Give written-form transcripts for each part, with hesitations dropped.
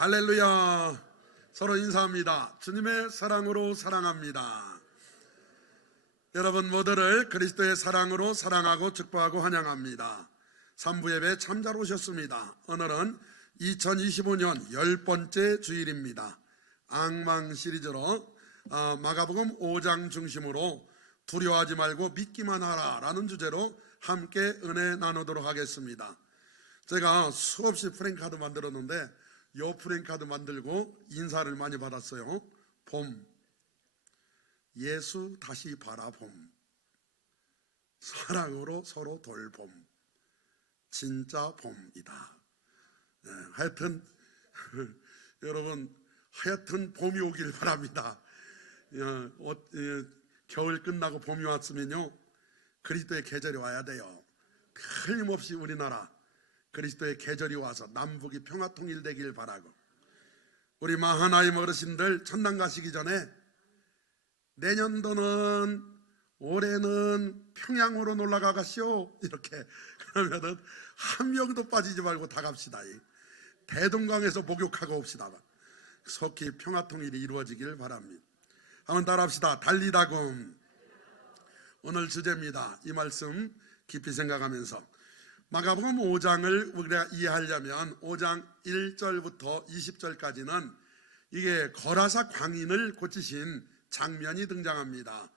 할렐루야. 서로 인사합니다. 주님의 사랑으로 사랑합니다. 여러분 모두를 그리스도의 사랑으로 사랑하고 축복하고 환영합니다. 3부 예배 참 잘 오셨습니다. 오늘은 2025년 10번째 주일입니다. 앙망 시리즈로 마가복음 5장 중심으로 두려워하지 말고 믿기만 하라 라는 주제로 함께 은혜 나누도록 하겠습니다. 제가 수없이 프랭카드 만들었는데 요 프랭카드 만들고 인사를 많이 받았어요. 봄, 예수 다시 바라봄, 사랑으로 서로 돌봄, 진짜 봄이다. 네, 하여튼 여러분 하여튼 봄이 오길 바랍니다. 겨울 끝나고 봄이 왔으면요 그리스도의 계절이 와야 돼요. 틀림없이 우리나라 그리스도의 계절이 와서 남북이 평화통일되길 바라고, 우리 마하나임 어르신들 천당 가시기 전에 내년도는 올해는 평양으로 놀러가 가시오 이렇게 그러면은 한 명도 빠지지 말고 다 갑시다. 대동강에서 목욕하고 옵시다. 속히 평화통일이 이루어지길 바랍니다. 한번 따라합시다. 달리다금. 오늘 주제입니다. 이 말씀 깊이 생각하면서 마가복음 5장을 우리가 이해하려면 5장 1절부터 20절까지는 이게 거라사 광인을 고치신 장면이 등장합니다.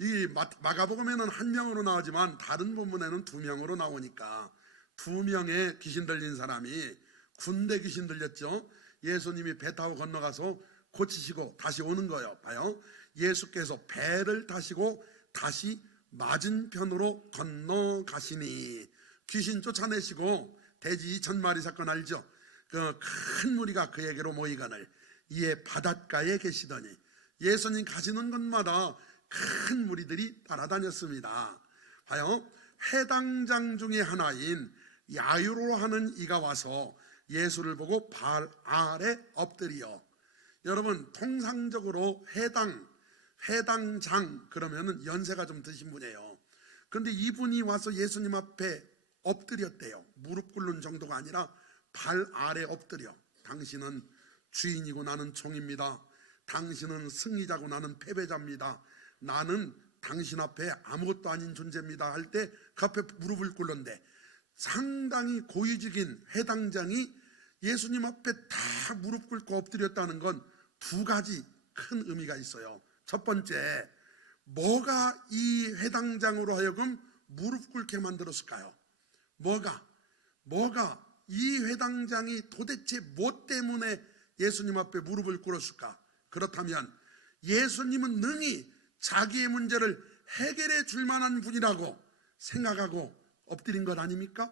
이 마가복음에는 한 명으로 나오지만 다른 본문에는 두 명으로 나오니까 두 명의 귀신 들린 사람이 군대 귀신 들렸죠. 예수님이 배 타고 건너가서 고치시고 다시 오는 거예요. 봐요. 예수께서 배를 타시고 다시 맞은편으로 건너가시니, 귀신 쫓아내시고 돼지 2,000마리 사건 알죠? 그 큰 무리가 그에게로 모이거늘 이에 바닷가에 계시더니, 예수님 가시는 곳마다 큰 무리들이 따라다녔습니다. 봐요. 해당장 중에 하나인 야유로 하는 이가 와서 예수를 보고 발 아래 엎드리어. 여러분 통상적으로 해당장 그러면은 연세가 좀 드신 분이에요. 그런데 이분이 와서 예수님 앞에 엎드렸대요. 무릎 꿇는 정도가 아니라 발 아래 엎드려. 당신은 주인이고 나는 종입니다. 당신은 승리자고 나는 패배자입니다. 나는 당신 앞에 아무것도 아닌 존재입니다 할 때 그 앞에 무릎을 꿇는데, 상당히 고위직인 해당장이 예수님 앞에 다 무릎 꿇고 엎드렸다는 건 두 가지 큰 의미가 있어요. 첫 번째, 뭐가 이 해당장으로 하여금 무릎 꿇게 만들었을까요? 뭐가 이 회당장이 도대체 뭐 때문에 예수님 앞에 무릎을 꿇었을까? 그렇다면 예수님은 능히 자기의 문제를 해결해 줄 만한 분이라고 생각하고 엎드린 것 아닙니까?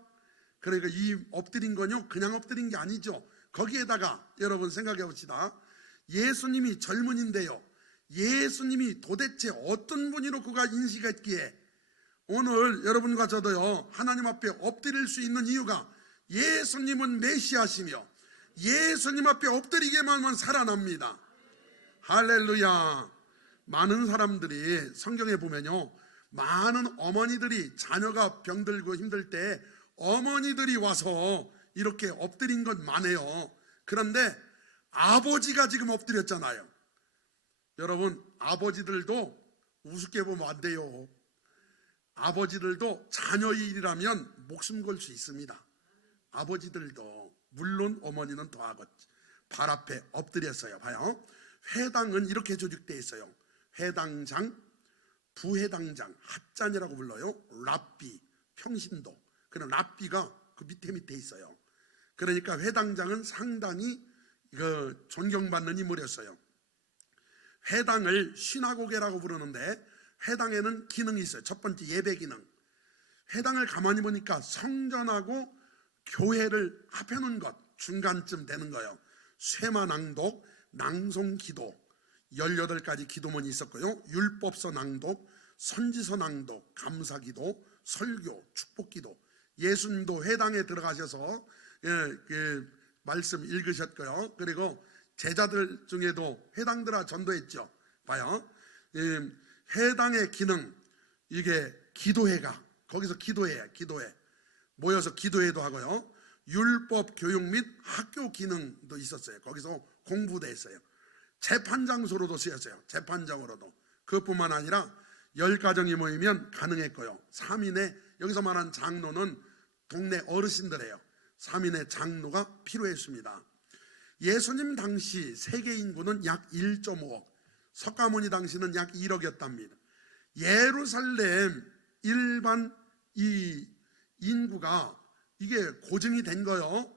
그러니까 이 엎드린 건요 그냥 엎드린 게 아니죠. 거기에다가 여러분 생각해 봅시다. 예수님이 젊은인데요, 예수님이 도대체 어떤 분이로 그가 인식했기에 오늘 여러분과 저도요 하나님 앞에 엎드릴 수 있는 이유가 예수님은 메시아시며 예수님 앞에 엎드리게만 하면 살아납니다. 할렐루야. 많은 사람들이 성경에 보면요, 많은 어머니들이 자녀가 병들고 힘들 때 어머니들이 와서 이렇게 엎드린 것 많아요. 그런데 아버지가 지금 엎드렸잖아요. 여러분 아버지들도 우습게 보면 안 돼요. 아버지들도 자녀의 일이라면 목숨 걸 수 있습니다. 아버지들도, 물론 어머니는 더하겠지. 발 앞에 엎드렸어요. 봐요. 회당은 이렇게 조직되어 있어요. 회당장, 부회당장, 합잔이라고 불러요. 랍비, 평신도. 그럼 랍비가 그 밑에 있어요. 그러니까 회당장은 상당히 존경받는 인물이었어요. 회당을 시나고게라고 부르는데 회당에는 기능이 있어요. 첫 번째 예배 기능. 회당을 가만히 보니까 성전하고 교회를 합해놓은 것, 중간쯤 되는 거예요. 쇠마 낭독, 낭송 기도, 18가지 기도문이 있었고요. 율법서 낭독, 선지서 낭독, 감사 기도, 설교, 축복 기도. 예수님도 회당에 들어가셔서 말씀 읽으셨고요. 그리고 제자들 중에도 회당들아 전도했죠. 봐요. 회당의 기능, 이게 기도회가 거기서 기도회 모여서 기도회도 하고요. 율법 교육 및 학교 기능도 있었어요. 거기서 공부도 했어요. 재판장소로도 쓰였어요. 재판장으로도. 그것뿐만 아니라 10가정이 모이면 가능했고요. 3인의, 여기서 말한 장로는 동네 어르신들이에요. 3인의 장로가 필요했습니다. 예수님 당시 세계 인구는 약 1.5억, 석가모니 당시는 약 1억이었답니다. 예루살렘 일반 이 인구가 이게 고증이 된 거요.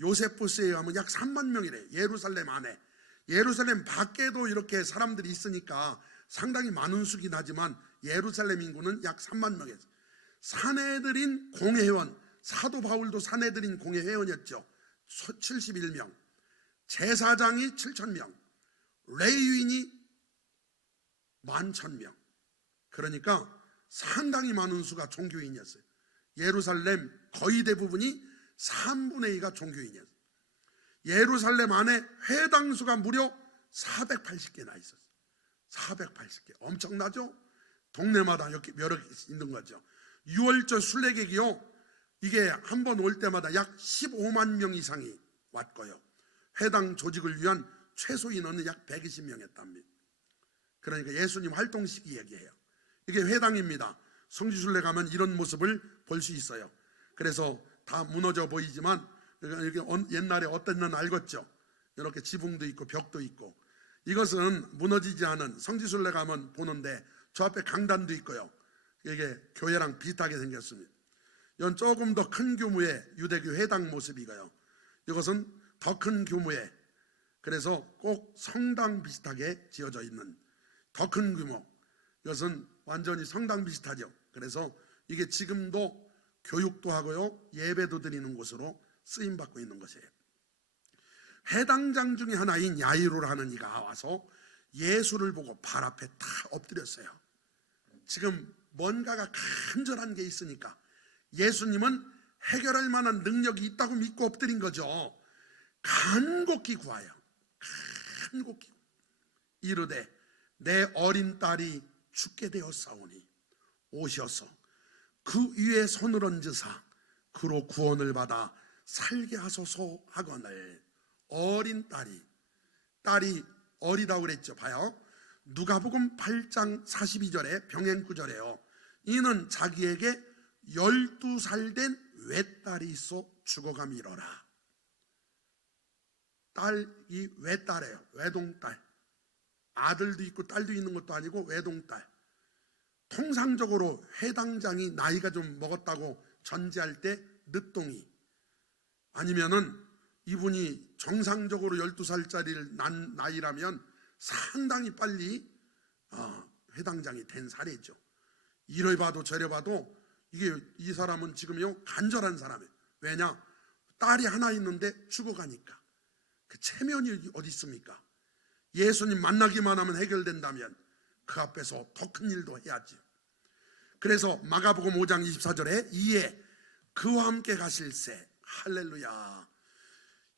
요세푸스에 의하면 약 3만 명이래. 예루살렘 안에. 예루살렘 밖에도 이렇게 사람들이 있으니까 상당히 많은 수긴 하지만 예루살렘 인구는 약 3만 명이었어요. 사내들인 공회원, 사도 바울도 사내들인 공회회원이었죠. 71명. 제사장이 7,000명, 레위인이 11,000명. 그러니까 상당히 많은 수가 종교인이었어요. 예루살렘 거의 대부분이 3분의 2가 종교인이었어요. 예루살렘 안에 회당 수가 무려 480개나 있었어요. 480개. 엄청나죠? 동네마다 이렇게 여러 개 있는 거죠. 6월절 순례객이요, 이게 한 번 올 때마다 약 15만 명 이상이 왔고요. 회당 조직을 위한 최소 인원은 약 120명이었답니다. 그러니까 예수님 활동 시기 얘기해요. 이게 회당입니다. 성지순례 가면 이런 모습을 볼 수 있어요. 그래서 다 무너져 보이지만 이렇게 옛날에 어땠는 알겠죠? 이렇게 지붕도 있고 벽도 있고. 이것은 무너지지 않은, 성지순례 가면 보는데 저 앞에 강단도 있고요. 이게 교회랑 비슷하게 생겼습니다. 이건 조금 더 큰 규모의 유대교 회당 모습이고요. 이것은 더 큰 규모의, 그래서 꼭 성당 비슷하게 지어져 있는 더 큰 규모, 이것은 완전히 성당 비슷하죠. 그래서 이게 지금도 교육도 하고요, 예배도 드리는 곳으로 쓰임받고 있는 것이에요. 해당장 중에 하나인 야이로라는 이가 와서 예수를 보고 발 앞에 다 엎드렸어요. 지금 뭔가가 간절한 게 있으니까 예수님은 해결할 만한 능력이 있다고 믿고 엎드린 거죠. 간곡히 구하여, 간곡히 이르되 내 어린 딸이 죽게 되었사오니 오셔서 그 위에 손을 얹으사 그로 구원을 받아 살게 하소서 하거늘. 어린 딸이 어리다고 그랬죠. 봐요, 누가복음 8장 42절에 병행구절에요, 이는 자기에게 12살 된 외딸이 있어 죽어가미러라. 딸이 외딸이에요. 외동딸. 아들도 있고 딸도 있는 것도 아니고 외동딸. 통상적으로 회당장이 나이가 좀 먹었다고 전제할 때 늦둥이, 아니면은 이분이 정상적으로 12살짜리를 난 나이라면 상당히 빨리 회당장이 된 사례죠. 이래 봐도 저래 봐도 이 사람은 지금요 간절한 사람이에요. 왜냐? 딸이 하나 있는데 죽어가니까. 그 체면이 어디 있습니까? 예수님 만나기만 하면 해결된다면 그 앞에서 더 큰 일도 해야지. 그래서 마가복음 5장 24절에 이에 그와 함께 가실새. 할렐루야.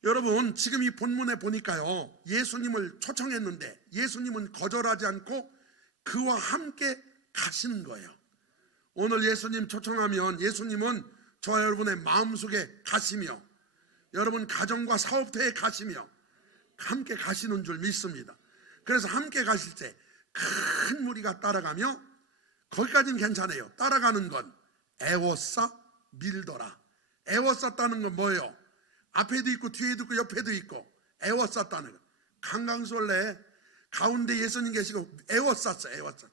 여러분, 지금 이 본문에 보니까요, 예수님을 초청했는데 예수님은 거절하지 않고 그와 함께 가시는 거예요. 오늘 예수님 초청하면 예수님은 저와 여러분의 마음속에 가시며 여러분 가정과 사업터에 가시며 함께 가시는 줄 믿습니다. 그래서 함께 가실 때 큰 무리가 따라가며, 거기까지는 괜찮아요. 따라가는 건 애워싸 밀더라. 애워쌌다는 건 뭐예요? 앞에도 있고 뒤에도 있고 옆에도 있고 애워쌌다는 거. 강강술래 가운데 예수님 계시고 애워쌌어. 애워쌌어.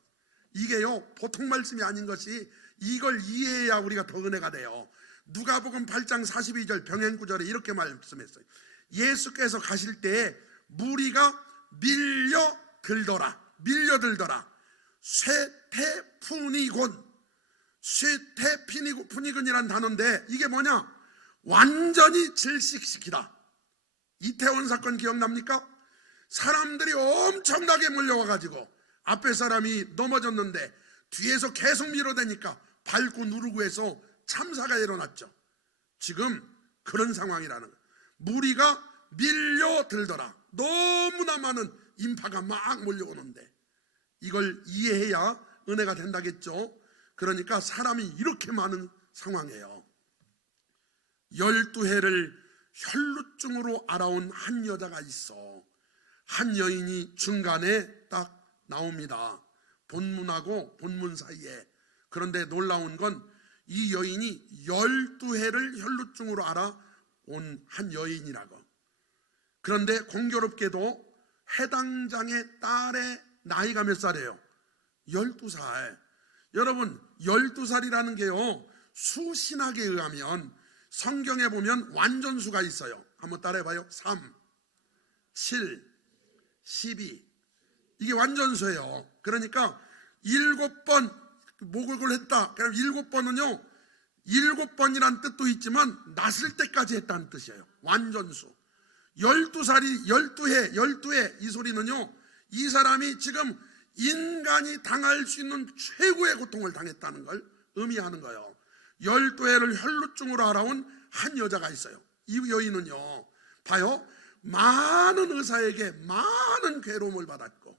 이게요 보통 말씀이 아닌 것이, 이걸 이해해야 우리가 더 은혜가 돼요. 누가복음 8장 42절 병행구절에 이렇게 말씀했어요. 예수께서 가실 때에 무리가 밀려들더라. 쇠태푸니곤이란 단어인데 이게 뭐냐? 완전히 질식시키다. 이태원 사건 기억납니까? 사람들이 엄청나게 몰려와가지고 앞에 사람이 넘어졌는데 뒤에서 계속 밀어대니까 밟고 누르고 해서 참사가 일어났죠. 지금 그런 상황이라는 거예요. 무리가 밀려들더라. 너무나 많은 인파가 막 몰려오는데 이걸 이해해야 은혜가 된다겠죠. 그러니까 사람이 이렇게 많은 상황이에요. 12해를 혈루증으로 알아온 한 여자가 있어. 한 여인이 중간에 딱 나옵니다. 본문하고 본문 사이에. 그런데 놀라운 건 이 여인이 12해를 혈루증으로 알아온 한 여인이라고. 그런데 공교롭게도 해당 장의 딸의 나이가 몇 살이에요? 12살. 여러분, 12살이라는 게요, 수신학에 의하면 성경에 보면 완전수가 있어요. 한번 따라해봐요. 3, 7, 12. 이게 완전수예요. 그러니까 7번 목욕을 했다. 그럼 7번은요, 7번이란 뜻도 있지만 났을 때까지 했다는 뜻이에요. 완전수. 12살이 12해 이 소리는요, 이 사람이 지금 인간이 당할 수 있는 최고의 고통을 당했다는 걸 의미하는 거예요. 12해를 혈루증으로 알아온 한 여자가 있어요. 이 여인은요, 봐요, 많은 의사에게 많은 괴로움을 받았고,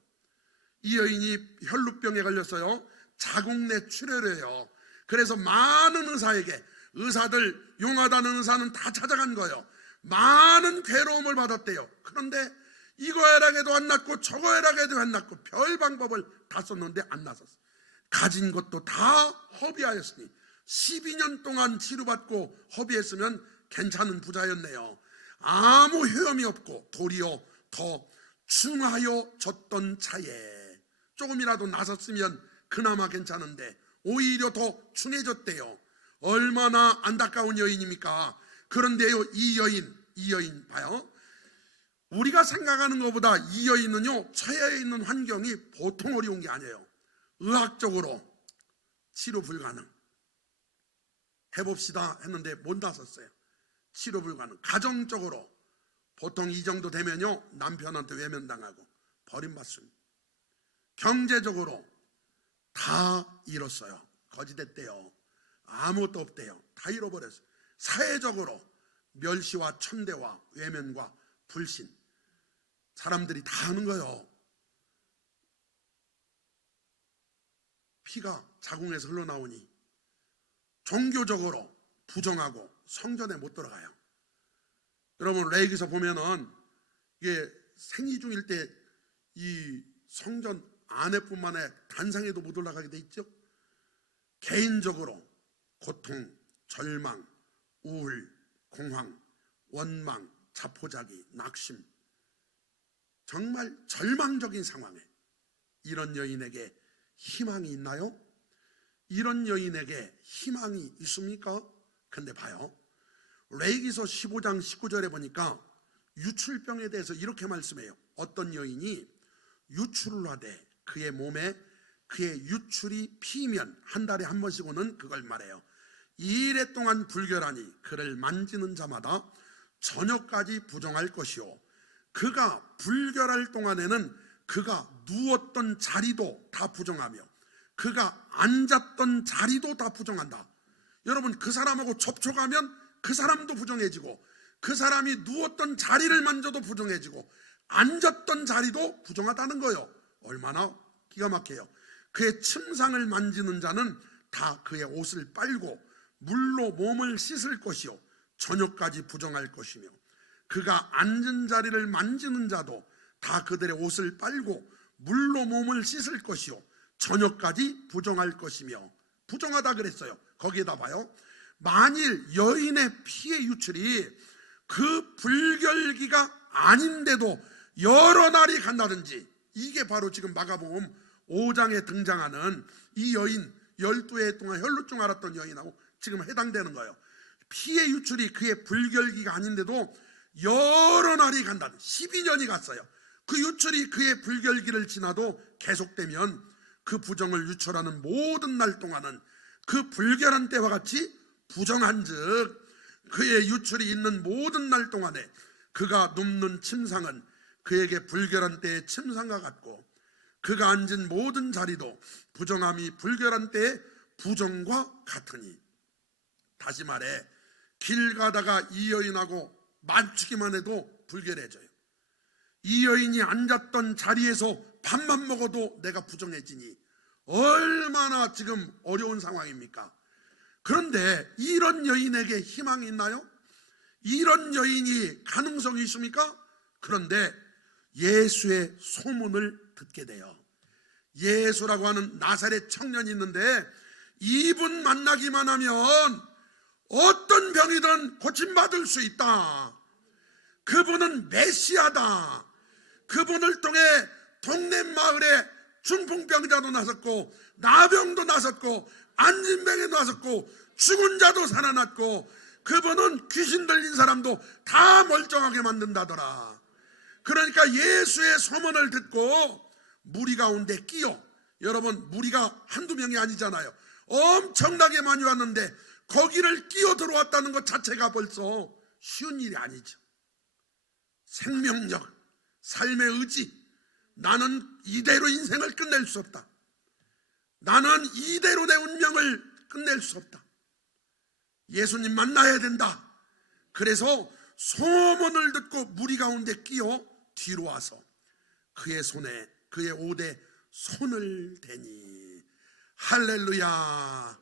이 여인이 혈루병에 걸렸어요. 자궁내 출혈을 해요. 그래서 많은 의사에게, 의사들, 용하다는 의사는 다 찾아간 거예요. 많은 괴로움을 받았대요. 그런데 이거 해라 해도 안 낫고 저거 해라 해도 안 낫고 별 방법을 다 썼는데 안 나섰어. 가진 것도 다 허비하였으니 12년 동안 치료받고 허비했으면 괜찮은 부자였네요. 아무 효험이 없고 도리어 더 중하여졌던 차에, 조금이라도 나섰으면 그나마 괜찮은데 오히려 더 중해졌대요. 얼마나 안타까운 여인입니까? 그런데요, 이 여인 봐요. 우리가 생각하는 것보다 이 여인은요, 처해 있는 환경이 보통 어려운 게 아니에요. 의학적으로 치료 불가능, 해봅시다 했는데 못 나섰어요. 치료 불가능. 가정적으로 보통 이 정도 되면요, 남편한테 외면당하고 버림받습니다. 경제적으로 다 잃었어요. 거지됐대요. 아무것도 없대요. 다 잃어버렸어요. 사회적으로 멸시와 천대와 외면과 불신, 사람들이 다 하는 거예요. 피가 자궁에서 흘러나오니 종교적으로 부정하고 성전에 못 들어가요. 여러분, 레위기서 보면은 이게 생리 중일 때 이 성전 안에뿐만 아니라 단상에도 못 올라가게 돼 있죠. 개인적으로 고통, 절망, 우울, 공황, 원망, 자포자기, 낙심, 정말 절망적인 상황에 이런 여인에게 희망이 있나요? 이런 여인에게 희망이 있습니까? 근데 봐요, 레위기서 15장 19절에 보니까 유출병에 대해서 이렇게 말씀해요. 어떤 여인이 유출을 하되 그의 몸에 그의 유출이 피면 한 달에 한 번씩 오는 그걸 말해요. 2일 동안 불결하니 그를 만지는 자마다 저녁까지 부정할 것이요, 그가 불결할 동안에는 그가 누웠던 자리도 다 부정하며 그가 앉았던 자리도 다 부정한다. 여러분, 그 사람하고 접촉하면 그 사람도 부정해지고, 그 사람이 누웠던 자리를 만져도 부정해지고, 앉았던 자리도 부정하다는 거예요. 얼마나 기가 막혀요. 그의 침상을 만지는 자는 다 그의 옷을 빨고 물로 몸을 씻을 것이요, 저녁까지 부정할 것이며, 그가 앉은 자리를 만지는 자도 다 그들의 옷을 빨고 물로 몸을 씻을 것이요, 저녁까지 부정할 것이며. 부정하다 그랬어요. 거기에다 봐요, 만일 여인의 피의 유출이 그 불결기가 아닌데도 여러 날이 간다든지, 이게 바로 지금 마가복음 5장에 등장하는 이 여인, 12해 동안 혈루증 앓았던 여인하고 지금 해당되는 거예요. 피의 유출이 그의 불결기가 아닌데도 여러 날이 간다. 12년이 갔어요. 그 유출이 그의 불결기를 지나도 계속되면 그 부정을 유출하는 모든 날 동안은 그 불결한 때와 같이 부정한 즉, 그의 유출이 있는 모든 날 동안에 그가 눕는 침상은 그에게 불결한 때의 침상과 같고, 그가 앉은 모든 자리도 부정함이 불결한 때의 부정과 같으니. 다시 말해, 길 가다가 이 여인하고 마주치기만 해도 불결해져요. 이 여인이 앉았던 자리에서 밥만 먹어도 내가 부정해지니 얼마나 지금 어려운 상황입니까? 그런데 이런 여인에게 희망이 있나요? 이런 여인이 가능성이 있습니까? 그런데 예수의 소문을 듣게 돼요. 예수라고 하는 나사렛 청년이 있는데 이분 만나기만 하면 어떤 병이든 고침받을 수 있다. 그분은 메시아다. 그분을 통해 동네 마을에 중풍병자도 나섰고 나병도 나섰고 안진병에도 나섰고 죽은 자도 살아났고 그분은 귀신 들린 사람도 다 멀쩡하게 만든다더라. 그러니까 예수의 소문을 듣고 무리 가운데 끼어, 여러분 무리가 한두 명이 아니잖아요. 엄청나게 많이 왔는데 거기를 끼어 들어왔다는 것 자체가 벌써 쉬운 일이 아니죠. 생명력, 삶의 의지, 나는 이대로 인생을 끝낼 수 없다. 나는 이대로 내 운명을 끝낼 수 없다. 예수님 만나야 된다. 그래서 소문을 듣고 무리 가운데 끼어 뒤로 와서 그의 손에, 그의 옷에 손을 대니. 할렐루야.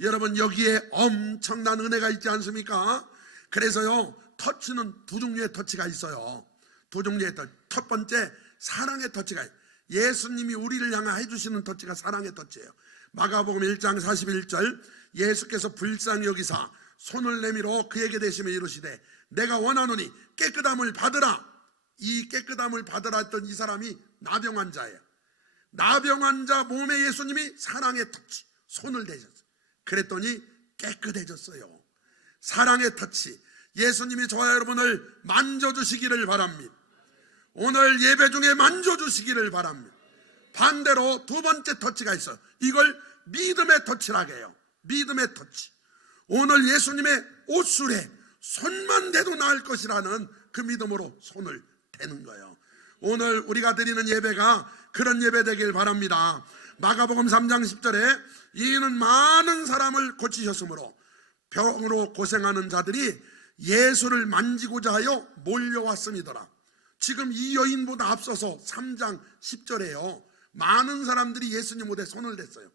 여러분 여기에 엄청난 은혜가 있지 않습니까? 그래서요 터치는 두 종류의 터치가 있어요. 두 종류의 터치. 첫 번째 사랑의 터치가 있어요. 예수님이 우리를 향해 해주시는 터치가 사랑의 터치예요. 마가복음 1장 41절 예수께서 불쌍히 여기사 손을 내밀어 그에게 대시며 이르시되 내가 원하노니 깨끗함을 받으라. 이 깨끗함을 받으라 했던 이 사람이 나병 환자예요. 나병 환자 몸에 예수님이 사랑의 터치, 손을 대셨어요. 그랬더니 깨끗해졌어요. 사랑의 터치. 예수님이 저와 여러분을 만져주시기를 바랍니다. 오늘 예배 중에 만져주시기를 바랍니다. 반대로 두 번째 터치가 있어요. 이걸 믿음의 터치라고 해요. 믿음의 터치. 오늘 예수님의 옷술에 손만 대도 나을 것이라는 그 믿음으로 손을 대는 거예요. 오늘 우리가 드리는 예배가 그런 예배 되길 바랍니다. 마가복음 3장 10절에 이는 많은 사람을 고치셨으므로 병으로 고생하는 자들이 예수를 만지고자 하여 몰려왔음이더라. 지금 이 여인보다 앞서서 3장 10절에요 많은 사람들이 예수님 옷에 손을 댔어요.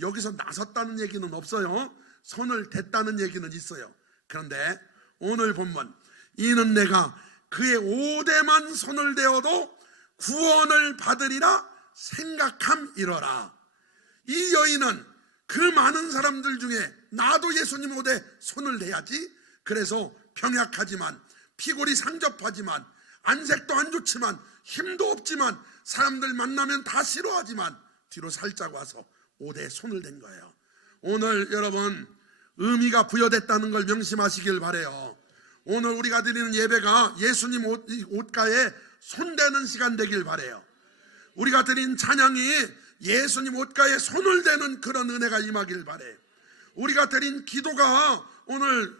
여기서 나섰다는 얘기는 없어요. 손을 댔다는 얘기는 있어요. 그런데 오늘 본문 이는 내가 그의 옷에만 손을 대어도 구원을 받으리라 생각함이러라. 이 여인은 그 많은 사람들 중에 나도 예수님 옷에 손을 대야지. 그래서 병약하지만 피골이 상접하지만 안색도 안 좋지만 힘도 없지만 사람들 만나면 다 싫어하지만 뒤로 살짝 와서 옷에 손을 댄 거예요. 오늘 여러분 의미가 부여됐다는 걸 명심하시길 바라요. 오늘 우리가 드리는 예배가 예수님 옷가에 손대는 시간 되길 바라요. 우리가 드린 찬양이 예수님 옷가에 손을 대는 그런 은혜가 임하길 바라요. 우리가 드린 기도가 오늘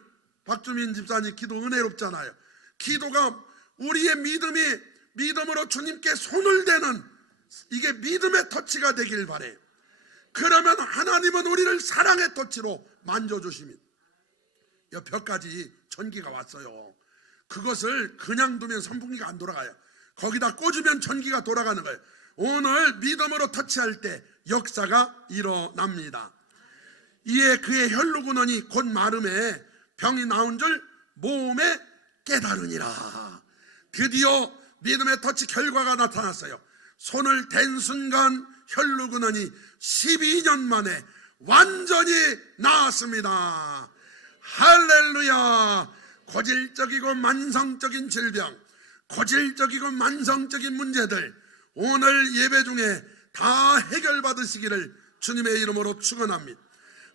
박주민 집사님 기도 은혜롭잖아요. 기도가 우리의 믿음으로 주님께 손을 대는 이게 믿음의 터치가 되길 바라요. 그러면 하나님은 우리를 사랑의 터치로 만져주십니다. 옆에까지 전기가 왔어요. 그것을 그냥 두면 선풍기가 안 돌아가요. 거기다 꽂으면 전기가 돌아가는 거예요. 오늘 믿음으로 터치할 때 역사가 일어납니다. 이에 그의 혈루근원이 곧 마름에 병이 나온 줄 몸에 깨달으니라. 드디어 믿음의 터치 결과가 나타났어요. 손을 댄 순간 혈루근원이 12년 만에 완전히 나았습니다. 할렐루야. 고질적이고 만성적인 질병, 고질적이고 만성적인 문제들 오늘 예배 중에 다 해결받으시기를 주님의 이름으로 축원합니다.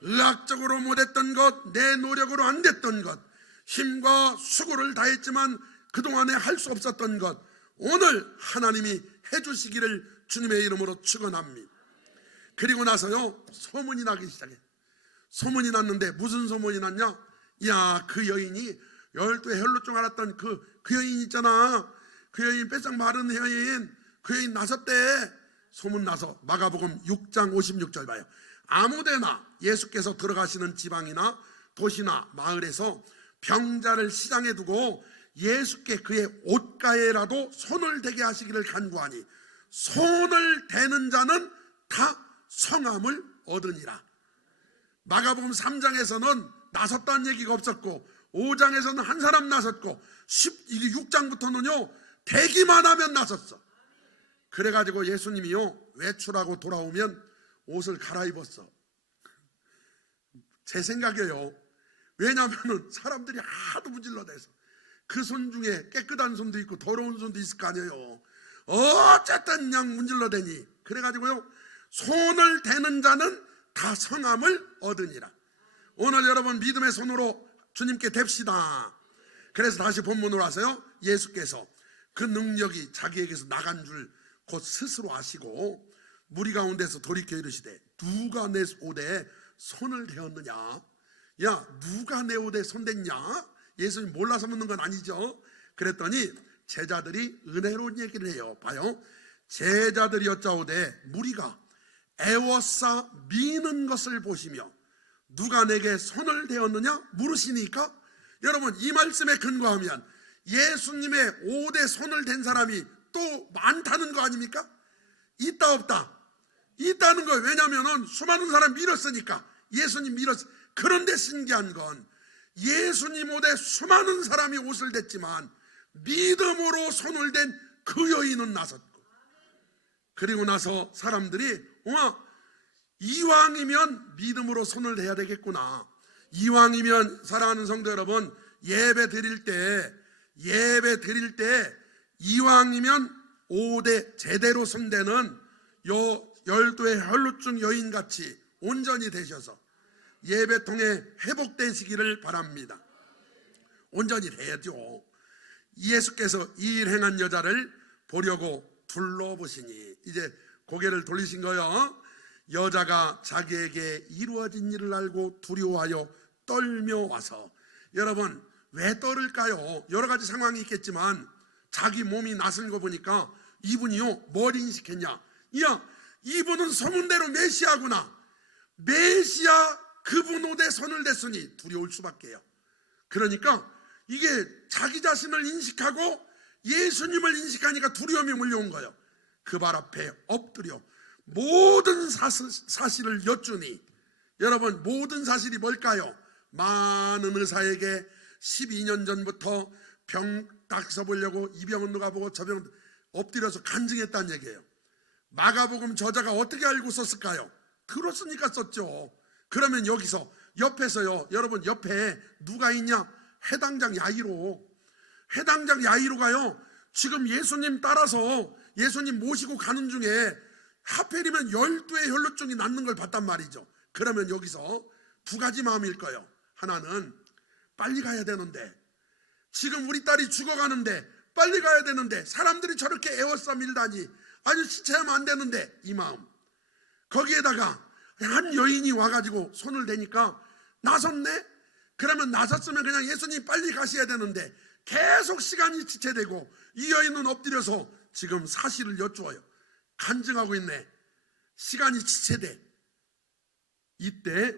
의학적으로 못했던 것, 내 노력으로 안 됐던 것, 힘과 수고를 다했지만 그동안에 할 수 없었던 것 오늘 하나님이 해주시기를 주님의 이름으로 축원합니다. 그리고 나서요 소문이 나기 시작해. 소문이 났는데 무슨 소문이 났냐? 야, 그 여인이 12의 혈루증 앓았던 그 여인 있잖아. 그 여인 뺏상 마른 여인, 그 여인 나섰대. 소문 나서 마가복음 6장 56절 봐요. 아무데나 예수께서 들어가시는 지방이나 도시나 마을에서 병자를 시장에 두고 예수께 그의 옷가에라도 손을 대게 하시기를 간구하니 손을 대는 자는 다 성함을 얻으니라. 마가복음 3장에서는 나섰다는 얘기가 없었고 5장에서는 한 사람 나섰고 6장부터는요 대기만 하면 나섰어. 그래가지고 예수님이요 외출하고 돌아오면 옷을 갈아입었어. 제 생각이에요. 왜냐하면 사람들이 하도 문질러대서 그 손 중에 깨끗한 손도 있고 더러운 손도 있을 거 아니에요. 어쨌든 그냥 문질러대니 그래가지고요 손을 대는 자는 다 성함을 얻으니라. 오늘 여러분 믿음의 손으로 주님께 댑시다. 그래서 다시 본문으로 와서요 예수께서 그 능력이 자기에게서 나간 줄 곧 스스로 아시고 무리 가운데서 돌이켜 이르시되 누가 내 옷에 손을 대었느냐. 야 누가 내 옷에 손 댔냐. 예수님 몰라서 묻는 건 아니죠. 그랬더니 제자들이 은혜로운 얘기를 해요. 봐요. 제자들이 여짜오되 무리가 애워싸 미는 것을 보시며 누가 내게 손을 대었느냐 물으시니까 여러분 이 말씀에 근거하면 예수님의 옷에 손을 댄 사람이 또 많다는 거 아닙니까? 있다 없다? 있다는 거예요. 왜냐하면 수많은 사람 밀었으니까 예수님 밀었어. 그런데 신기한 건 예수님 옷에 수많은 사람이 옷을 댔지만 믿음으로 손을 댄 그 여인은 나섰고 그리고 나서 사람들이 이왕이면 믿음으로 손을 대야 되겠구나. 이왕이면 사랑하는 성도 여러분 예배 드릴 때 이왕이면 5대 제대로 손대는 요 12의 혈루증 여인같이 온전히 되셔서 예배통에 회복되시기를 바랍니다. 온전히 돼야죠. 예수께서 이 일 행한 여자를 보려고 둘러보시니 이제 고개를 돌리신 거요. 여자가 자기에게 이루어진 일을 알고 두려워하여 떨며 와서 여러분 왜 떨을까요? 여러 가지 상황이 있겠지만 자기 몸이 나선 거 보니까 이분이요 뭘 인식했냐. 야 이분은 소문대로 메시아구나. 메시아 그분 옷에 손을 댔으니 두려울 수밖에요. 그러니까 이게 자기 자신을 인식하고 예수님을 인식하니까 두려움이 몰려온 거예요. 그 발 앞에 엎드려 모든 사실을 여쭈니 여러분 모든 사실이 뭘까요? 많은 의사에게 12년 전부터 병 딱 써보려고 이 병은 누가 보고 저 병은 엎드려서 간증했다는 얘기예요. 마가복음 저자가 어떻게 알고 썼을까요? 들었으니까 썼죠. 그러면 여기서 옆에서요 여러분 옆에 누가 있냐? 해당장 야이로가요 지금 예수님 따라서 예수님 모시고 가는 중에 하필이면 12의 혈루증이 낫는 걸 봤단 말이죠. 그러면 여기서 두 가지 마음일 거예요. 하나는 빨리 가야 되는데 지금 우리 딸이 죽어가는데 빨리 가야 되는데 사람들이 저렇게 애워싸 밀다니 아주 시체하면 안 되는데 이 마음. 거기에다가 한 여인이 와가지고 손을 대니까 나섰네? 그러면 나섰으면 그냥 예수님 빨리 가셔야 되는데 계속 시간이 지체되고 이 여인은 엎드려서 지금 사실을 여쭈어요. 간증하고 있네. 시간이 지체돼. 이때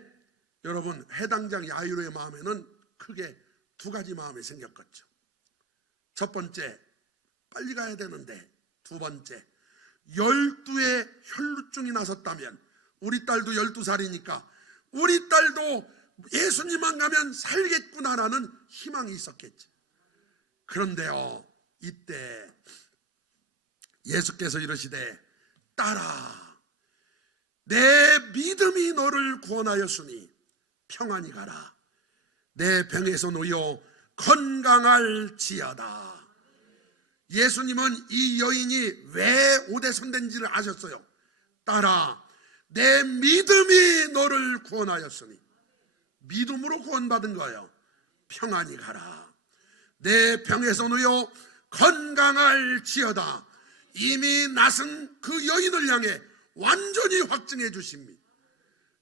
여러분 해당장 야이로의 마음에는 크게 두 가지 마음이 생겼겠죠. 첫 번째 빨리 가야 되는데, 두 번째 12의 혈루증이 나섰다면 우리 딸도 12살이니까 우리 딸도 예수님만 가면 살겠구나라는 희망이 있었겠지. 그런데요 이때 예수께서 이러시되 딸아 내 믿음이 너를 구원하였으니 평안히 가라. 내 병에서 놓여 건강할지어다. 예수님은 이 여인이 왜 옷에 손댄지를 아셨어요. 딸아 내 믿음이 너를 구원하였으니 믿음으로 구원받은 거예요. 평안히 가라. 내 병에서 놓여 건강할지어다. 이미 낫은 그 여인을 향해 완전히 확증해 주십니다.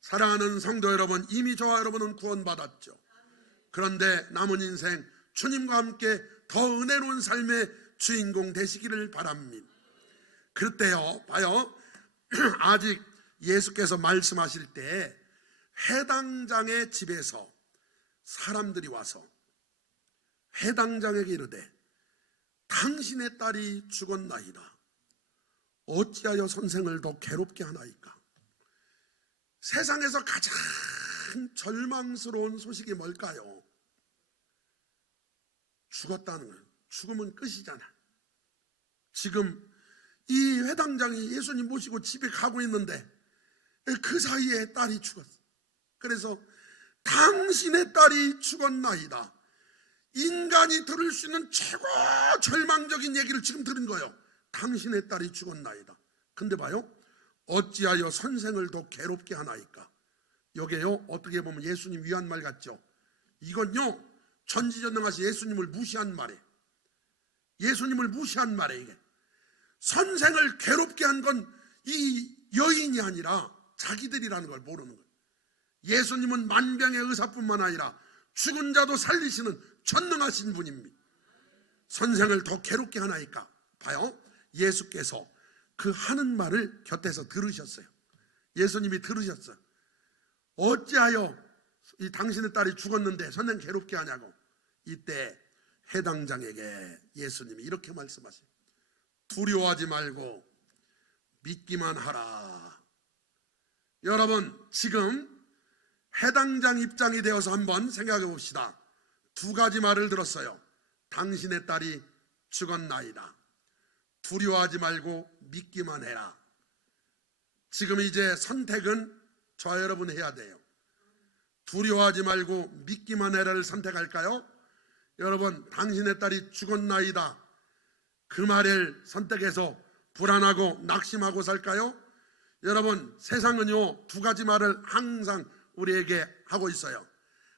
사랑하는 성도 여러분, 이미 저와 여러분은 구원받았죠. 그런데 남은 인생 주님과 함께 더 은혜로운 삶의 주인공 되시기를 바랍니다. 그때요 봐요 아직 예수께서 말씀하실 때 해당장의 집에서 사람들이 와서 해당장에게 이르되 당신의 딸이 죽었나이다. 어찌하여 선생을 더 괴롭게 하나이까. 세상에서 가장 절망스러운 소식이 뭘까요? 죽었다는 거예요. 죽으면 끝이잖아. 지금 이 회당장이 예수님 모시고 집에 가고 있는데 그 사이에 딸이 죽었어. 그래서 당신의 딸이 죽었나이다. 인간이 들을 수 있는 최고 절망적인 얘기를 지금 들은 거예요. 당신의 딸이 죽었나이다. 근데 봐요, 어찌하여 선생을 더 괴롭게 하나이까. 여기에요, 어떻게 보면 예수님 위한 말 같죠. 이건요, 전지전능하신 예수님을 무시한 말이에요. 예수님을 무시한 말이에요. 이게 선생을 괴롭게 한 건 이 여인이 아니라 자기들이라는 걸 모르는 거예요. 예수님은 만병의 의사뿐만 아니라 죽은 자도 살리시는 전능하신 분입니다. 선생을 더 괴롭게 하나이까. 봐요, 예수께서 그 하는 말을 곁에서 들으셨어요. 예수님이 들으셨어요. 어찌하여 이 당신의 딸이 죽었는데 선생 괴롭게 하냐고. 이때 해당장에게 예수님이 이렇게 말씀하세요. 두려워하지 말고 믿기만 하라. 여러분, 지금 해당장 입장이 되어서 한번 생각해 봅시다. 두 가지 말을 들었어요. 당신의 딸이 죽었나이다. 두려워하지 말고 믿기만 해라. 지금 이제 선택은 저와 여러분 해야 돼요. 두려워하지 말고 믿기만 해라를 선택할까요? 여러분, 당신의 딸이 죽었나이다, 그 말을 선택해서 불안하고 낙심하고 살까요? 여러분, 세상은요, 두 가지 말을 항상 우리에게 하고 있어요.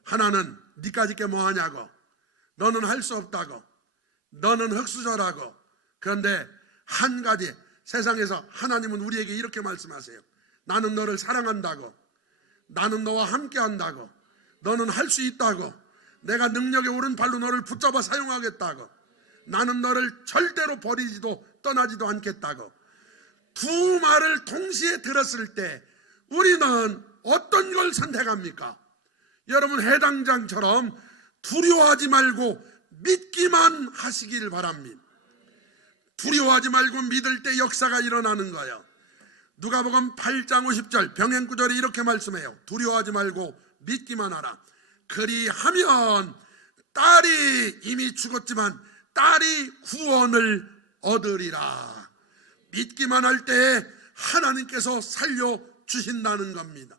하나는 니까짓 게 뭐하냐고, 너는 할 수 없다고, 너는 흙수저라고. 그런데 한 가지, 세상에서 하나님은 우리에게 이렇게 말씀하세요. 나는 너를 사랑한다고, 나는 너와 함께 한다고, 너는 할 수 있다고, 내가 능력의 오른팔로 너를 붙잡아 사용하겠다고, 나는 너를 절대로 버리지도 떠나지도 않겠다고. 두 말을 동시에 들었을 때 우리는 어떤 걸 선택합니까? 여러분, 해당장처럼 두려워하지 말고 믿기만 하시길 바랍니다. 두려워하지 말고 믿을 때 역사가 일어나는 거예요. 누가복음 8장 50절 병행구절에 이렇게 말씀해요. 두려워하지 말고 믿기만 하라. 그리하면 딸이 이미 죽었지만 딸이 구원을 얻으리라. 믿기만 할 때 하나님께서 살려주신다는 겁니다.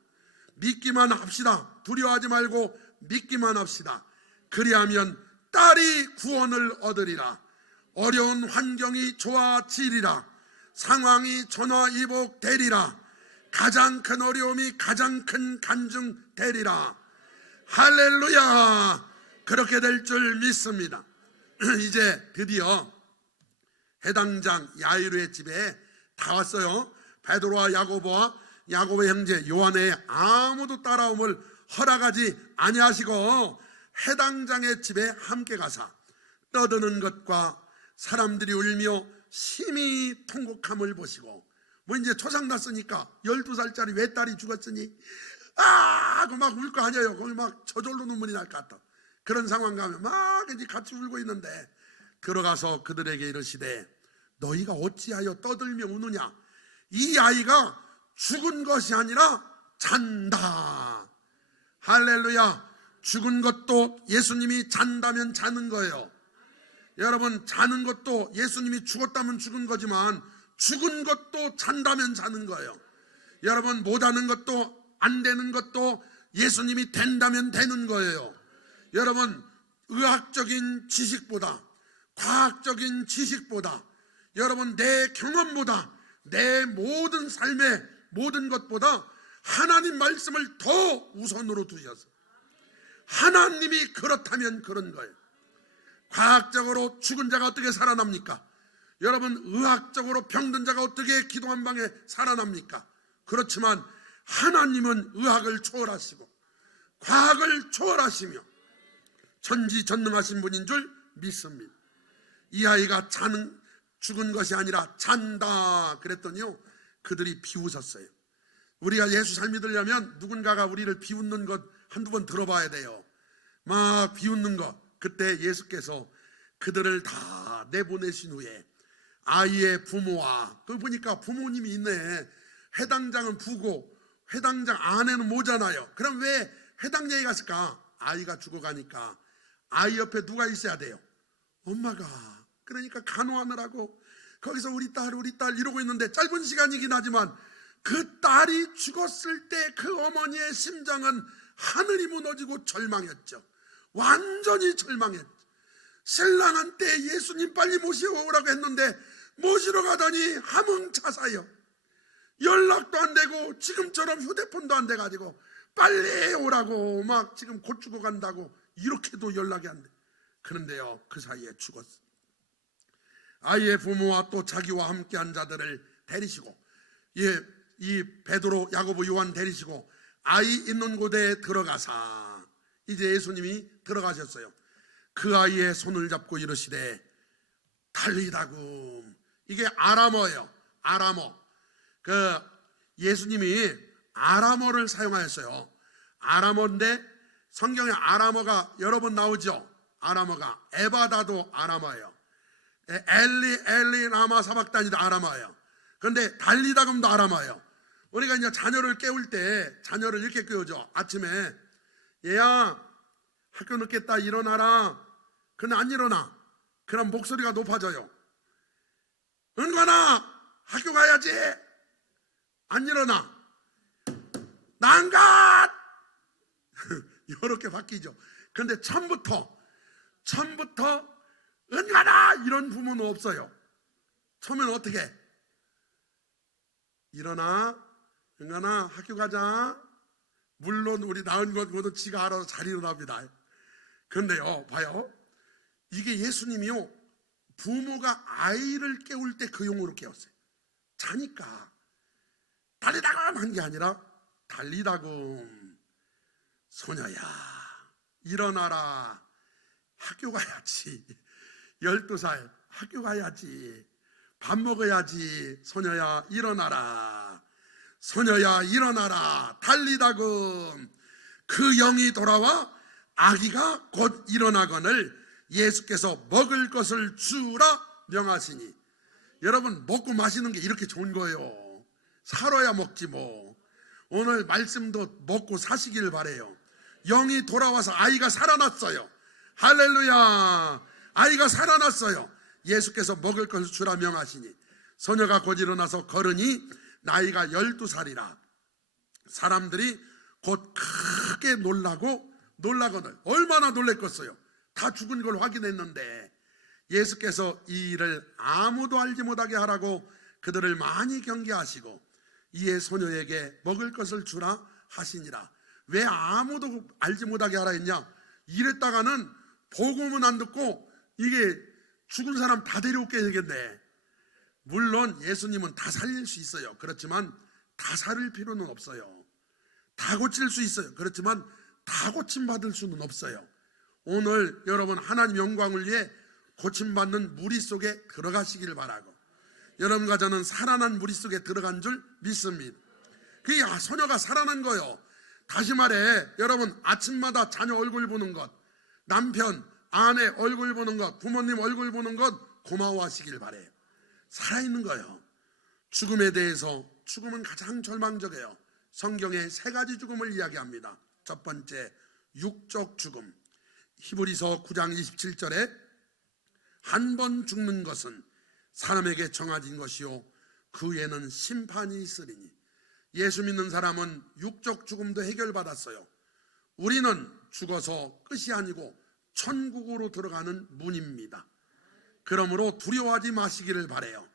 믿기만 합시다. 두려워하지 말고 믿기만 합시다. 그리하면 딸이 구원을 얻으리라. 어려운 환경이 좋아지리라. 상황이 전화위복되리라. 가장 큰 어려움이 가장 큰 간증 되리라. 할렐루야. 그렇게 될 줄 믿습니다. 이제 드디어 해당장 야이로의 집에 다 왔어요. 베드로와 야고보와 야고보의 형제 요한의 아무도 따라옴을 허락하지 아니하시고 해당장의 집에 함께 가사 떠드는 것과 사람들이 울며 심히 통곡함을 보시고, 뭐 이제 초상 났으니까 12살짜리 외딸이 죽었으니 하고 막 울 거 아니에요. 거기 막 저절로 눈물이 날 것 같다. 그런 상황 가면 막 이제 같이 울고 있는데 들어가서 그들에게 이르시되 너희가 어찌하여 떠들며 우느냐. 이 아이가 죽은 것이 아니라 잔다. 할렐루야. 죽은 것도 예수님이 잔다면 자는 거예요. 여러분, 자는 것도 예수님이 죽었다면 죽은 거지만 죽은 것도 잔다면 자는 거예요. 여러분, 못하는 것도 안 되는 것도 예수님이 된다면 되는 거예요. 여러분, 의학적인 지식보다, 과학적인 지식보다, 여러분 내 경험보다, 내 모든 삶의 모든 것보다 하나님 말씀을 더 우선으로 두셔서 하나님이 그렇다면 그런 거예요. 과학적으로 죽은 자가 어떻게 살아납니까? 여러분, 의학적으로 병든 자가 어떻게 기도 한 방에 살아납니까? 그렇지만 하나님은 의학을 초월하시고 과학을 초월하시며 전지전능하신 분인 줄 믿습니다. 이 아이가 죽은 것이 아니라 잔다 그랬더니요, 그들이 비웃었어요. 우리가 예수 잘 믿으려면 누군가가 우리를 비웃는 것 한두 번 들어봐야 돼요. 막 비웃는 것. 그때 예수께서 그들을 다 내보내신 후에 아이의 부모와, 그 보니까 부모님이 있네. 해당장은 부고 해당장 아내는 모잖아요. 그럼 왜 해당장에 갔을까? 아이가 죽어가니까 아이 옆에 누가 있어야 돼요? 엄마가 그러니까 간호하느라고 거기서 우리 딸 이러고 있는데, 짧은 시간이긴 하지만 그 딸이 죽었을 때 그 어머니의 심장은 하늘이 무너지고 절망했죠. 완전히 절망했죠. 신랑한테 예수님 빨리 모시오라고 했는데 모시러 가더니 함흥차사요. 연락도 안 되고 지금처럼 휴대폰도 안 돼가지고 빨리 오라고 막 지금 곧 죽어간다고 이렇게도 연락이 안 돼. 그런데요, 그 사이에 죽었어. 아이의 부모와 또 자기와 함께한 자들을 데리시고, 이 베드로, 야고보, 요한 데리시고 아이 있는 곳에 들어가사, 이제 예수님이 들어가셨어요. 그 아이의 손을 잡고 이르시되 달리다금. 이게 아람어예요. 아람어. 예수님이 아람어를 사용하였어요. 아람어인데 성경에 아람어가 여러 번 나오죠. 아람어가 에바다도 아람어예요. 엘리 라마 사박단이도 아람어예요. 그런데 달리다금도 아람어예요. 우리가 이제 자녀를 깨울 때 자녀를 이렇게 깨우죠. 아침에 얘야 학교 늦겠다 일어나라. 근데 안 일어나. 그럼 목소리가 높아져요. 은관아 학교 가야지. 안 일어나. 난갓. 이렇게 바뀌죠. 그런데 처음부터 은관아 이런 부모는 없어요. 처음에는 어떻게? 일어나 은관아 학교 가자. 물론 우리 낳은 것보다 지가 알아서 잘 일어납니다. 그런데요 봐요, 이게 예수님이요 부모가 아이를 깨울 때 그 용어로 깨웠어요. 자니까 달리다금 한 게 아니라 달리다금. 소녀야 일어나라. 학교 가야지. 12살 학교 가야지. 밥 먹어야지. 소녀야 일어나라. 소녀야 일어나라. 달리다금. 그 영이 돌아와 아기가 곧 일어나거늘 예수께서 먹을 것을 주라 명하시니. 여러분, 먹고 마시는 게 이렇게 좋은 거예요. 살아야 먹지 뭐. 오늘 말씀도 먹고 사시길 바래요. 영이 돌아와서 아이가 살아났어요. 할렐루야. 아이가 살아났어요. 예수께서 먹을 것을 주라 명하시니 소녀가 곧 일어나서 걸으니 나이가 12살이라 사람들이 곧 크게 놀라거늘. 얼마나 놀랬겠어요. 다 죽은 걸 확인했는데 예수께서 이 일을 아무도 알지 못하게 하라고 그들을 많이 경계하시고 이에 소녀에게 먹을 것을 주라 하시니라. 왜 아무도 알지 못하게 하라 했냐? 이랬다가는 복음은 안 듣고 이게 죽은 사람 다 데려올게 되겠네. 물론 예수님은 다 살릴 수 있어요. 그렇지만 다 살릴 필요는 없어요. 다 고칠 수 있어요. 그렇지만 다 고침받을 수는 없어요. 오늘 여러분 하나님 영광을 위해 고침받는 무리 속에 들어가시기를 바라고, 여러분과 저는 살아난 무리 속에 들어간 줄 믿습니다. 그 소녀가 살아난 거요. 다시 말해 여러분, 아침마다 자녀 얼굴 보는 것, 남편 아내 얼굴 보는 것, 부모님 얼굴 보는 것 고마워하시길 바래요. 살아있는 거예요. 죽음에 대해서, 죽음은 가장 절망적이에요. 성경에 3가지 죽음을 이야기합니다. 첫 번째, 육적 죽음. 히브리서 9장 27절에 한 번 죽는 것은 사람에게 정해진 것이요 그 후에는 심판이 있으리니. 예수 믿는 사람은 육적 죽음도 해결받았어요. 우리는 죽어서 끝이 아니고 천국으로 들어가는 문입니다. 그러므로 두려워하지 마시기를 바라요.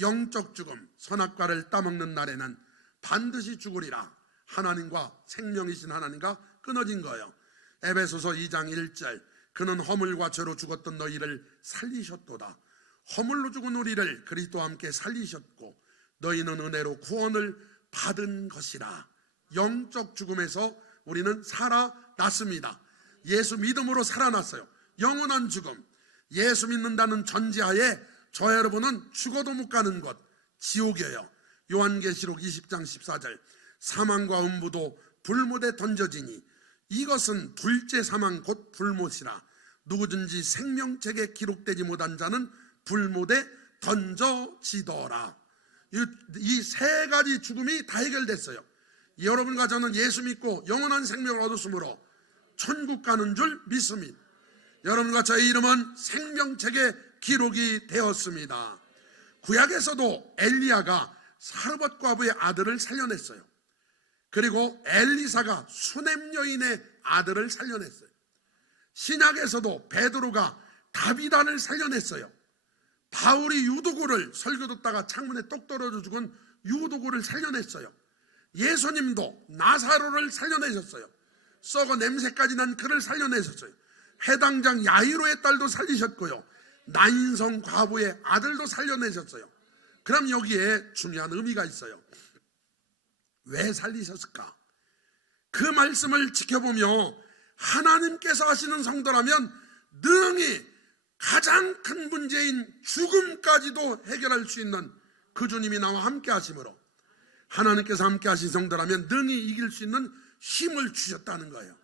영적 죽음, 선악과를 따먹는 날에는 반드시 죽으리라. 하나님과, 생명이신 하나님과 끊어진 거예요. 에베소서 2장 1절, 그는 허물과 죄로 죽었던 너희를 살리셨도다. 허물로 죽은 우리를 그리스도와 함께 살리셨고 너희는 은혜로 구원을 받은 것이라. 영적 죽음에서 우리는 살아났습니다. 예수 믿음으로 살아났어요. 영원한 죽음, 예수 믿는다는 전제하에 저 여러분은 죽어도 못 가는 곳, 지옥이에요. 요한계시록 20장 14절, 사망과 음부도 불못에 던져지니 이것은 둘째 사망 곧 불못이라. 누구든지 생명책에 기록되지 못한 자는 불못에 던져지더라. 이 3가지 죽음이 다 해결됐어요. 여러분과 저는 예수 믿고 영원한 생명을 얻었으므로 천국 가는 줄 믿습니다. 여러분과 저의 이름은 생명책에 기록이 되었습니다. 구약에서도 엘리야가 사르밧 과부의 아들을 살려냈어요. 그리고 엘리사가 수넴 여인의 아들을 살려냈어요. 신약에서도 베드로가 다비다를 살려냈어요. 바울이 유도구를 설교 듣다가 창문에 똑 떨어져 죽은 유도구를 살려냈어요. 예수님도 나사로를 살려내셨어요. 썩어 냄새까지 난 그를 살려내셨어요. 해당장 야이로의 딸도 살리셨고요, 나인성 과부의 아들도 살려내셨어요. 그럼 여기에 중요한 의미가 있어요. 왜 살리셨을까? 그 말씀을 지켜보며 하나님께서 하시는 성도라면 능히 가장 큰 문제인 죽음까지도 해결할 수 있는 그 주님이 나와 함께 하심으로, 하나님께서 함께 하신 성도라면 능히 이길 수 있는 힘을 주셨다는 거예요.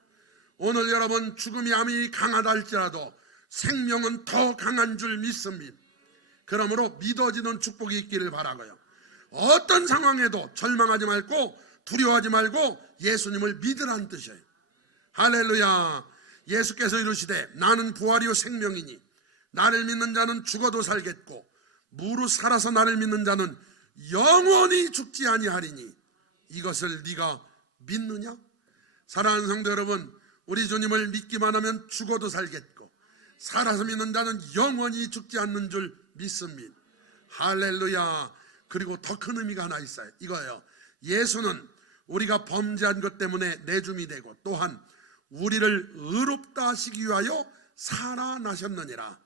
오늘 여러분, 죽음이 아무리 강하다 할지라도 생명은 더 강한 줄 믿습니다. 그러므로 믿어지는 축복이 있기를 바라고요. 어떤 상황에도 절망하지 말고 두려워하지 말고 예수님을 믿으라는 뜻이에요. 할렐루야. 예수께서 이르시되 나는 부활이요 생명이니 나를 믿는 자는 죽어도 살겠고 무릇 살아서 나를 믿는 자는 영원히 죽지 아니하리니 이것을 네가 믿느냐? 사랑하는 성도 여러분, 우리 주님을 믿기만 하면 죽어도 살겠고 살아서 믿는 자는 영원히 죽지 않는 줄 믿습니다. 할렐루야. 그리고 더 큰 의미가 하나 있어요. 이거예요. 예수는 우리가 범죄한 것 때문에 내줌이 되고 또한 우리를 의롭다 하시기 위하여 살아나셨느니라.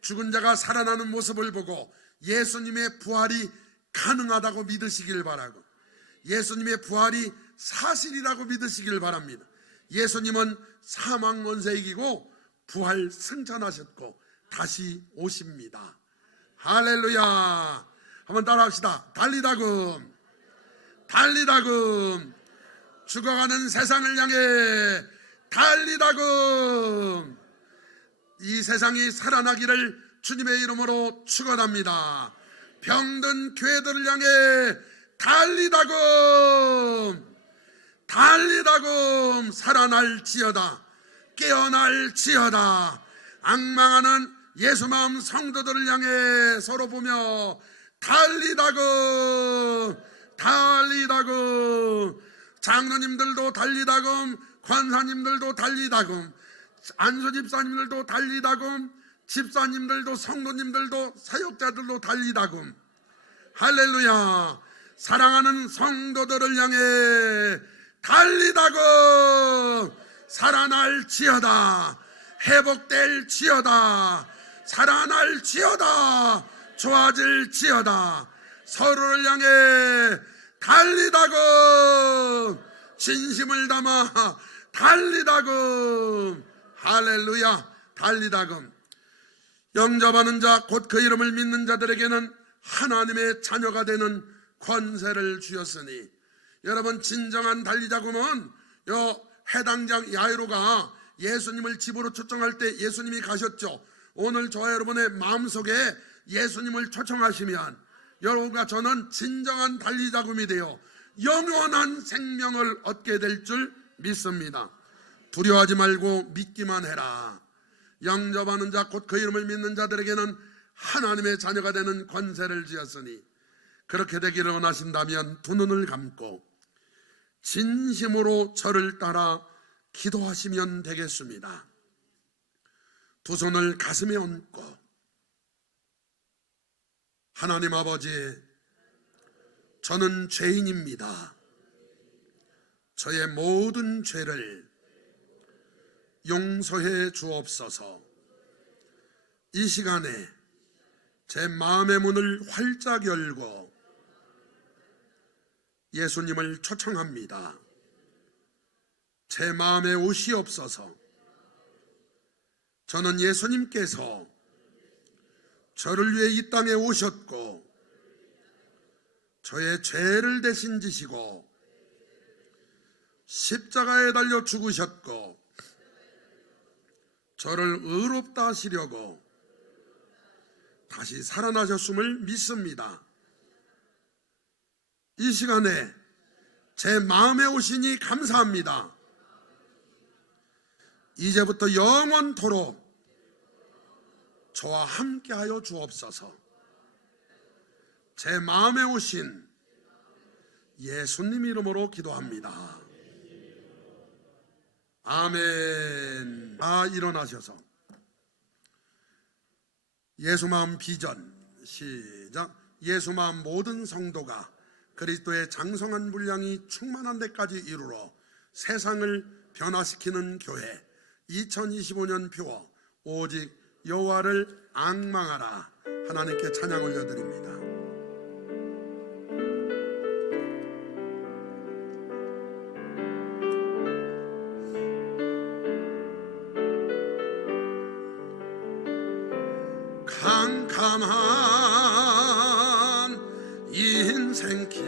죽은 자가 살아나는 모습을 보고 예수님의 부활이 가능하다고 믿으시길 바라고, 예수님의 부활이 사실이라고 믿으시길 바랍니다. 예수님은 사망 원세 이기고 부활 승천하셨고 다시 오십니다. 할렐루야. 한번 따라합시다. 달리다금 달리다금 죽어가는 세상을 향해 달리다금. 이 세상이 살아나기를 주님의 이름으로 축원합니다. 병든 교회들을 향해 달리다금 달리다금 살아날지어다 깨어날지어다. 앙망하는 예수마음 성도들을 향해 서로 보며 달리다금 달리다금. 장로님들도 달리다금, 권사님들도 달리다금, 안수 집사님들도 달리다금, 집사님들도 성도님들도 사역자들도 달리다금. 할렐루야. 사랑하는 성도들을 향해 달리다금 살아날지어다 회복될지어다 살아날지어다 좋아질지어다. 서로를 향해 달리다금 진심을 담아 달리다금. 할렐루야. 달리다금. 영접하는 자 곧 그 이름을 믿는 자들에게는 하나님의 자녀가 되는 권세를 주셨으니. 여러분, 진정한 달리다금은 해당장 야이로가 예수님을 집으로 초청할 때 예수님이 가셨죠. 오늘 저와 여러분의 마음속에 예수님을 초청하시면 여러분과 저는 진정한 달리다금이 되어 영원한 생명을 얻게 될 줄 믿습니다. 두려워하지 말고 믿기만 해라. 영접하는 자 곧 그 이름을 믿는 자들에게는 하나님의 자녀가 되는 권세를 주었으니. 그렇게 되기를 원하신다면 두 눈을 감고 진심으로 저를 따라 기도하시면 되겠습니다. 두 손을 가슴에 얹고 하나님 아버지, 저는 죄인입니다. 저의 모든 죄를 용서해 주옵소서. 이 시간에 제 마음의 문을 활짝 열고 예수님을 초청합니다. 제 마음에 오시옵소서. 저는 예수님께서 저를 위해 이 땅에 오셨고 저의 죄를 대신 지시고 십자가에 달려 죽으셨고 저를 의롭다 하시려고 다시 살아나셨음을 믿습니다. 이 시간에 제 마음에 오시니 감사합니다. 이제부터 영원토록 저와 함께하여 주옵소서. 제 마음에 오신 예수님 이름으로 기도합니다. 아멘. 일어나셔서 예수마음 비전 시작. 예수마음 모든 성도가 그리스도의 장성한 분량이 충만한 데까지 이르러 세상을 변화시키는 교회 2025년 표어 오직 여호와를 앙망하라. 하나님께 찬양 올려드립니다. 캄캄한 인생길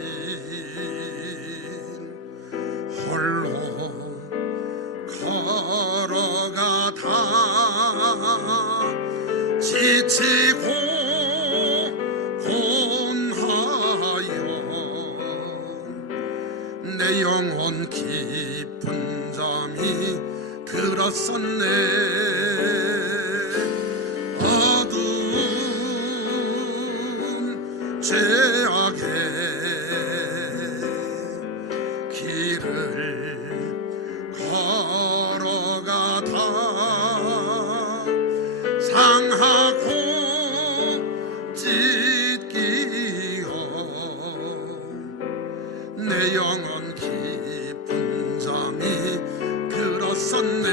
홀로 걸어가다 지치고 곤하여 내 영혼 깊은 잠이 들었었네. 죄악의 길을 걸어가다 상하고 찢기어 내 영혼 깊은 잠이 들었었네.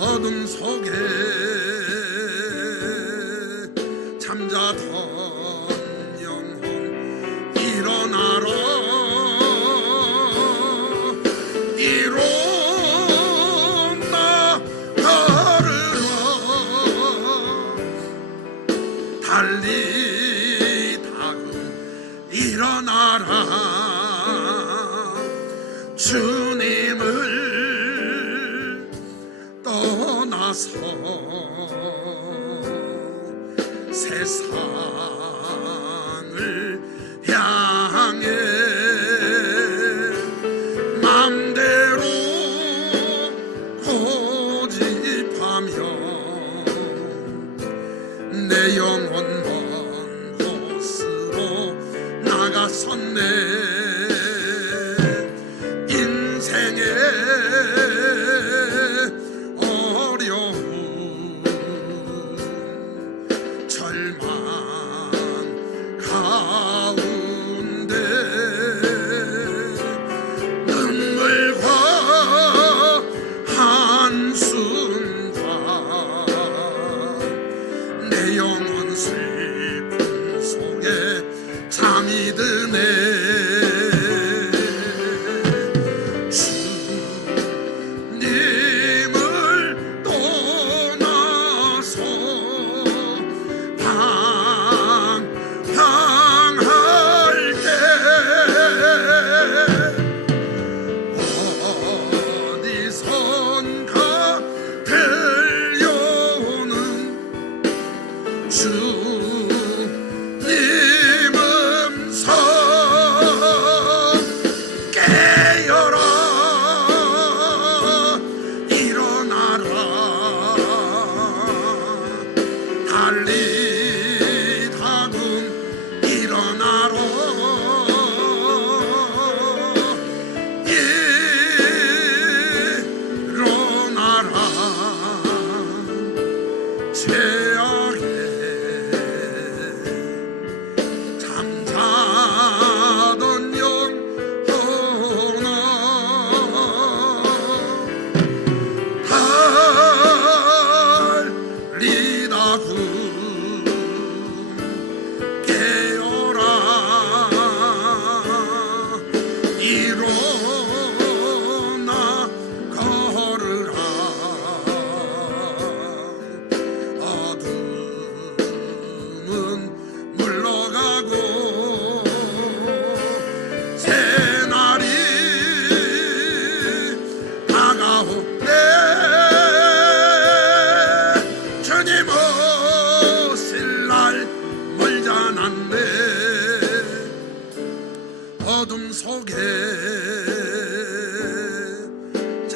어둠 속에 잠자던 영혼 일어나라. 일어나 걸으라. 달리 다금 일어나라. 주님을 떠나서 세상을 향해 맘대로 고집하며 내 영혼 먼 곳으로 나갔었네. 절망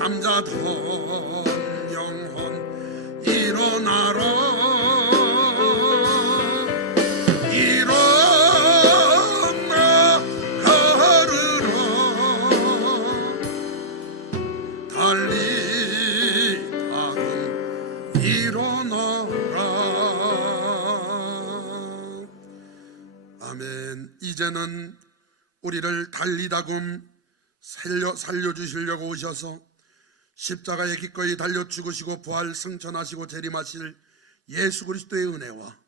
잠자던 영혼 일어나라 이제는 우리를 달리다금 살려주시려고 오셔서 십자가에 기꺼이 달려 죽으시고 부활 승천하시고 재림하실 예수 그리스도의 은혜와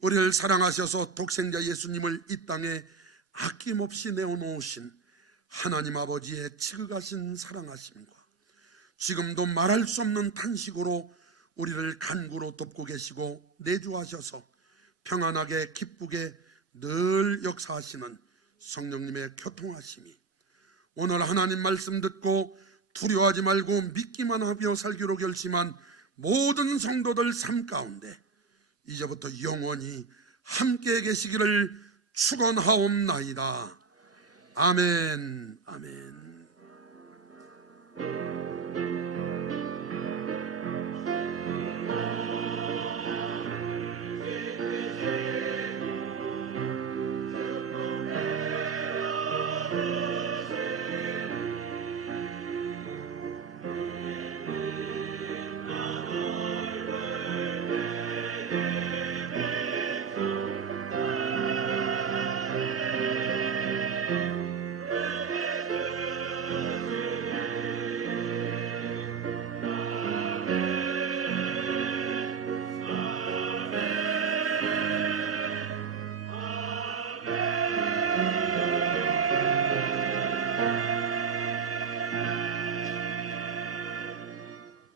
우리를 사랑하셔서 독생자 예수님을 이 땅에 아낌없이 내어놓으신 하나님 아버지의 지극하신 사랑하심과 지금도 말할 수 없는 탄식으로 우리를 간구로 돕고 계시고 내주하셔서 평안하게 기쁘게 늘 역사하시는 성령님의 교통하심이 오늘 하나님 말씀 듣고 두려워하지 말고 믿기만 하며 살기로 결심한 모든 성도들 삶 가운데 이제부터 영원히 함께 계시기를 축원하옵나이다. 아멘. 아멘.